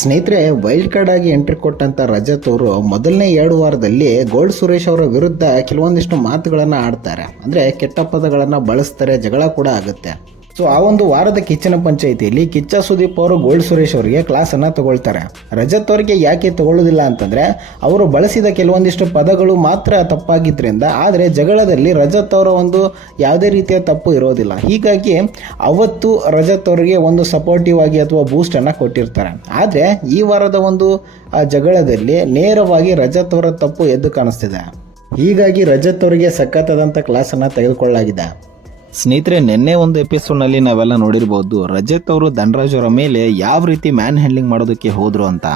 ಸ್ನೇಹಿತರೆ wild card ಆಗಿ entry ಕೊಟ್ಟಂತ ರಜತ್ ಅವರು ಮೊದಲನೇ ಎರಡು ವಾರದಲ್ಲಿ ಗೋಲ್ಡ್ ಸುರೇಶ್ ಅವರ ವಿರುದ್ಧ ಕೆಲವೊಂದಿಷ್ಟು ಮಾತುಗಳನ್ನು ಆಡ್ತಾರೆ. ಅಂದರೆ ಕೆಟ್ಟ ಪದಗಳನ್ನು ಬಳಸ್ತಾರೆ, ಜಗಳ ಕೂಡ ಆಗುತ್ತೆ. ಸೊ ಆ ಒಂದು ವಾರದ ಕಿಚ್ಚನ ಪಂಚಾಯಿತಿಯಲ್ಲಿ ಕಿಚ್ಚ ಸುದೀಪ್ ಅವರು ಗೋಲ್ಡ್ ಸುರೇಶ್ ಅವರಿಗೆ ಕ್ಲಾಸನ್ನು ತಗೊಳ್ತಾರೆ. ರಜತ್ ಅವರಿಗೆ ಯಾಕೆ ತಗೊಳ್ಳೋದಿಲ್ಲ ಅಂತಂದರೆ, ಅವರು ಬಳಸಿದ ಕೆಲವೊಂದಿಷ್ಟು ಪದಗಳು ಮಾತ್ರ ತಪ್ಪಾಗಿದ್ದರಿಂದ ಆದರೆ ಜಗಳದಲ್ಲಿ ರಜತ್ ಅವರ ಒಂದು ಯಾವುದೇ ರೀತಿಯ ತಪ್ಪು ಇರೋದಿಲ್ಲ. ಹೀಗಾಗಿ ಅವತ್ತು ರಜತ್ ಅವರಿಗೆ ಒಂದು ಸಪೋರ್ಟಿವ್ ಆಗಿ ಅಥವಾ ಬೂಸ್ಟನ್ನು ಕೊಟ್ಟಿರ್ತಾರೆ. ಆದರೆ ಈ ವಾರದ ಒಂದು ಜಗಳದಲ್ಲಿ ನೇರವಾಗಿ ರಜತ್ ಅವರ ತಪ್ಪು ಎದ್ದು ಕಾಣಿಸ್ತಿದೆ. ಹೀಗಾಗಿ ರಜತ್ ಅವರಿಗೆ ಸಖತ್ತಾದಂಥ ಕ್ಲಾಸನ್ನು ತೆಗೆದುಕೊಳ್ಳಲಾಗಿದೆ. ಸ್ನೇಹಿತರೆ, ನಿನ್ನೆ ಒಂದು ಎಪಿಸೋಡ್ನಲ್ಲಿ ನಾವೆಲ್ಲ ನೋಡಿರ್ಬೋದು, ರಜತ್ ಅವರು ಧನರಾಜ್ ಅವರ ಮೇಲೆ ಯಾವ ರೀತಿ ಮ್ಯಾನ್ ಹ್ಯಾಂಡ್ಲಿಂಗ್ ಮಾಡೋದಕ್ಕೆ ಹೋದ್ರು ಅಂತ.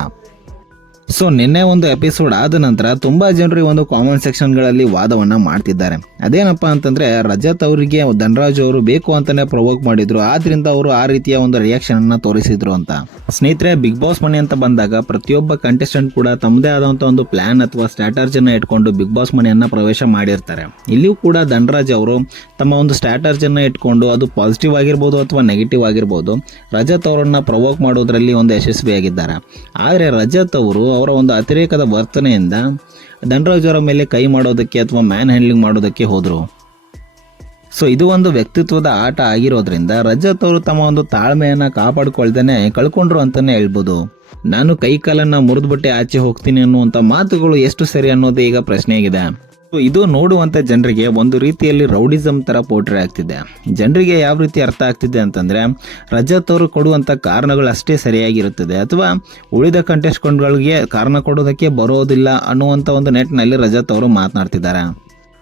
ಸೊ ನಿನ್ನೆ ಒಂದು ಎಪಿಸೋಡ್ ಆದ ನಂತರ ತುಂಬ ಜನರು ಒಂದು ಕಾಮೆಂಟ್ ಸೆಕ್ಷನ್ಗಳಲ್ಲಿ ವಾದವನ್ನು ಮಾಡ್ತಿದ್ದಾರೆ. ಅದೇನಪ್ಪ ಅಂತಂದರೆ, ರಜತ್ ಅವರಿಗೆ ಧನರಾಜ್ ಅವರು ಬೇಕು ಅಂತಲೇ ಪ್ರವೋಕ್ ಮಾಡಿದ್ರು. ಆದ್ರಿಂದ ಅವರು ಆ ರೀತಿಯ ಒಂದು ರಿಯಾಕ್ಷನನ್ನು ತೋರಿಸಿದ್ರು ಅಂತ. ಸ್ನೇಹಿತರೆ ಬಿಗ್ ಬಾಸ್ ಮನೆ ಅಂತ ಬಂದಾಗ ಪ್ರತಿಯೊಬ್ಬ ಕಂಟೆಸ್ಟೆಂಟ್ ಕೂಡ ತಮ್ಮದೇ ಆದಂಥ ಒಂದು ಪ್ಲಾನ್ ಅಥವಾ ಸ್ಟ್ರಾಟರ್ಜಿನ ಇಟ್ಕೊಂಡು ಬಿಗ್ ಬಾಸ್ ಮನೆಯನ್ನು ಪ್ರವೇಶ ಮಾಡಿರ್ತಾರೆ. ಇಲ್ಲಿಯೂ ಕೂಡ ಧನರಾಜ್ ಅವರು ತಮ್ಮ ಒಂದು ಸ್ಟ್ರಾಟರ್ಜಿನ ಇಟ್ಕೊಂಡು ಅದು ಪಾಸಿಟಿವ್ ಆಗಿರ್ಬೋದು ಅಥವಾ ನೆಗೆಟಿವ್ ಆಗಿರ್ಬೋದು, ರಜತ್ ಅವರನ್ನು ಪ್ರವೋಕ್ ಮಾಡೋದ್ರಲ್ಲಿ ಒಂದು ಯಶಸ್ವಿಯಾಗಿದ್ದಾರೆ. ಆದರೆ ರಜತ್ ಅವರು ಅವರ ಒಂದು ಅತಿರೇಕದ ವರ್ತನೆಯಿಂದ ಧನರಾಜ್ ಅವರ ಮೇಲೆ ಕೈ ಮಾಡೋದಕ್ಕೆ ಅಥವಾ ಮ್ಯಾನ್ ಹ್ಯಾಂಡ್ಲಿಂಗ್ ಮಾಡೋದಕ್ಕೆ ಹೋದರು. ಸೊ, ಇದು ಒಂದು ವ್ಯಕ್ತಿತ್ವದ ಆಟ ಆಗಿರೋದ್ರಿಂದ ರಜತ್ ಅವರು ತಮ್ಮ ಒಂದು ತಾಳ್ಮೆಯನ್ನು ಕಾಪಾಡ್ಕೊಳ್ದೇನೆ ಕಳ್ಕೊಂಡ್ರು ಅಂತಲೇ ಹೇಳ್ಬೋದು. ನಾನು ಕೈಕಾಲನ್ನು ಮುರಿದ್ಬಿಟ್ಟೆ ಆಚೆ ಹೋಗ್ತೀನಿ ಅನ್ನುವಂಥ ಮಾತುಗಳು ಎಷ್ಟು ಸರಿ ಅನ್ನೋದು ಈಗ ಪ್ರಶ್ನೆಯಾಗಿದೆ. ಸೊ ಇದು ನೋಡುವಂಥ ಜನರಿಗೆ ಒಂದು ರೀತಿಯಲ್ಲಿ ರೌಡಿಸಮ್ ಥರ ಪೋಟ್ರೆ ಆಗ್ತಿದೆ. ಜನರಿಗೆ ಯಾವ ರೀತಿ ಅರ್ಥ ಆಗ್ತಿದೆ ಅಂತಂದರೆ ರಜತ್ ಅವರು ಕೊಡುವಂಥ ಕಾರಣಗಳು ಅಷ್ಟೇ ಸರಿಯಾಗಿರುತ್ತದೆ. ಅಥವಾ ಉಳಿದ ಕಂಟೆಸ್ಟೆಂಟ್ಗಳಿಗೆ ಕಾರಣ ಕೊಡೋದಕ್ಕೆ ಬರೋದಿಲ್ಲ ಅನ್ನುವಂಥ ಒಂದು ನೆಟ್ನಲ್ಲಿ ರಜತ್ ಅವರು ಮಾತನಾಡ್ತಿದ್ದಾರೆ.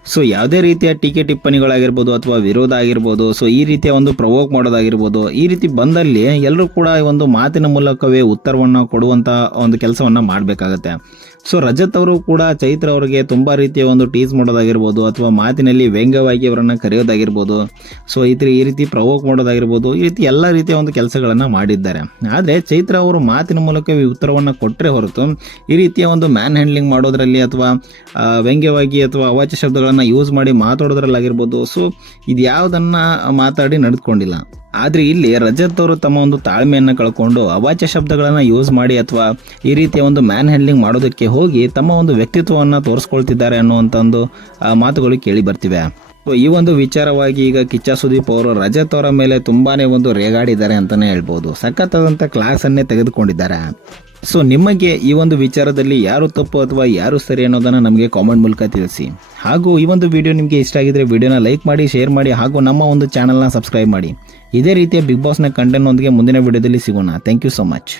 ಸೊ ಯಾವುದೇ ರೀತಿಯ ಟೀಕೆ ಟಿಪ್ಪಣಿಗಳಾಗಿರ್ಬೋದು ಅಥವಾ ವಿರೋಧ ಆಗಿರ್ಬೋದು ಸೊ ಈ ರೀತಿಯ ಒಂದು ಪ್ರವೋಕ್ ಮಾಡೋದಾಗಿರ್ಬೋದು, ಈ ರೀತಿ ಬಂದಲ್ಲಿ ಎಲ್ಲರೂ ಕೂಡ ಒಂದು ಮಾತಿನ ಮೂಲಕವೇ ಉತ್ತರವನ್ನು ಕೊಡುವಂಥ ಒಂದು ಕೆಲಸವನ್ನು ಮಾಡಬೇಕಾಗತ್ತೆ. ಸೊ ರಜತ್ ಅವರು ಕೂಡ ಚೈತ್ರ ಅವರಿಗೆ ತುಂಬ ರೀತಿಯ ಒಂದು ಟೀಸ್ ಮಾಡೋದಾಗಿರ್ಬೋದು ಅಥವಾ ಮಾತಿನಲ್ಲಿ ವ್ಯಂಗ್ಯವಾಗಿ ಅವರನ್ನು ಕರೆಯೋದಾಗಿರ್ಬೋದು. ಸೊ ಈ ಈ ರೀತಿ ಪ್ರವೋಕ್ ಮಾಡೋದಾಗಿರ್ಬೋದು, ಈ ರೀತಿ ಎಲ್ಲ ರೀತಿಯ ಒಂದು ಕೆಲಸಗಳನ್ನು ಮಾಡಿದ್ದಾರೆ. ಆದರೆ ಚೈತ್ರ ಅವರು ಮಾತಿನ ಮೂಲಕ ಉತ್ತರವನ್ನು ಕೊಟ್ಟರೆ ಹೊರತು ಈ ರೀತಿಯ ಒಂದು ಮ್ಯಾನ್ ಹ್ಯಾಂಡ್ಲಿಂಗ್ ಮಾಡೋದ್ರಲ್ಲಿ ಅಥವಾ ವ್ಯಂಗ್ಯವಾಗಿ ಅಥವಾ ಅವಾಚ್ಯ ಶಬ್ದಗಳನ್ನು ಯೂಸ್ ಮಾಡಿ ಮಾತಾಡೋದ್ರಲ್ಲಾಗಿರ್ಬೋದು. ಸೊ ಇದು ಯಾವುದನ್ನು ಮಾತಾಡಿ ನಡೆದುಕೊಂಡಿಲ್ಲ ಆದರೆ ಇಲ್ಲಿ ರಜತ್ ಅವರು ತಮ್ಮ ಒಂದು ತಾಳ್ಮೆಯನ್ನು ಕಳ್ಕೊಂಡು ಅವಾಚ್ಯ ಶಬ್ದಗಳನ್ನು ಯೂಸ್ ಮಾಡಿ ಅಥವಾ ಈ ರೀತಿಯ ಒಂದು ಮ್ಯಾನ್ ಹ್ಯಾಂಡ್ಲಿಂಗ್ ಮಾಡೋದಕ್ಕೆ ಹೋಗಿ ತಮ್ಮ ಒಂದು ವ್ಯಕ್ತಿತ್ವವನ್ನು ತೋರಿಸ್ಕೊಳ್ತಿದ್ದಾರೆ ಅನ್ನುವಂಥ ಒಂದು ಮಾತುಗಳು ಕೇಳಿ ಬರ್ತಿವೆ. ಈ ಒಂದು ವಿಚಾರವಾಗಿ ಈಗ ಕಿಚ್ಚ ಸುದೀಪ್ ಅವರು ರಜತ್ ಅವರ ಮೇಲೆ ತುಂಬಾನೇ ಒಂದು ರೇಗಾಡಿದ್ದಾರೆ ಅಂತಲೇ ಹೇಳ್ಬೋದು. ಸಖತ್ತಾದಂಥ ಕ್ಲಾಸನ್ನೇ ತೆಗೆದುಕೊಂಡಿದ್ದಾರೆ. ಸೊ ನಿಮಗೆ ಈ ಒಂದು ವಿಚಾರದಲ್ಲಿ ಯಾರು ತಪ್ಪು ಅಥವಾ ಯಾರು ಸರಿ ಅನ್ನೋದನ್ನು ನಮಗೆ ಕಾಮೆಂಟ್ ಮೂಲಕ ತಿಳಿಸಿ. ಹಾಗೂ ಈ ಒಂದು ವಿಡಿಯೋ ನಿಮಗೆ ಇಷ್ಟ ಆಗಿದ್ರೆ ವಿಡಿಯೋನ ಲೈಕ್ ಮಾಡಿ ಶೇರ್ ಮಾಡಿ, ಹಾಗೂ ನಮ್ಮ ಒಂದು ಚಾನಲ್ನ ಸಬ್ಸ್ಕ್ರೈಬ್ ಮಾಡಿ. ಇದೇ ರೀತಿಯ ಬಿಗ್ ಬಾಸ್ನ ಕಂಟೆಂಟ್ನೊಂದಿಗೆ ಮುಂದಿನ ವಿಡಿಯೋದಲ್ಲಿ ಸಿಗೋಣ. Thank you so much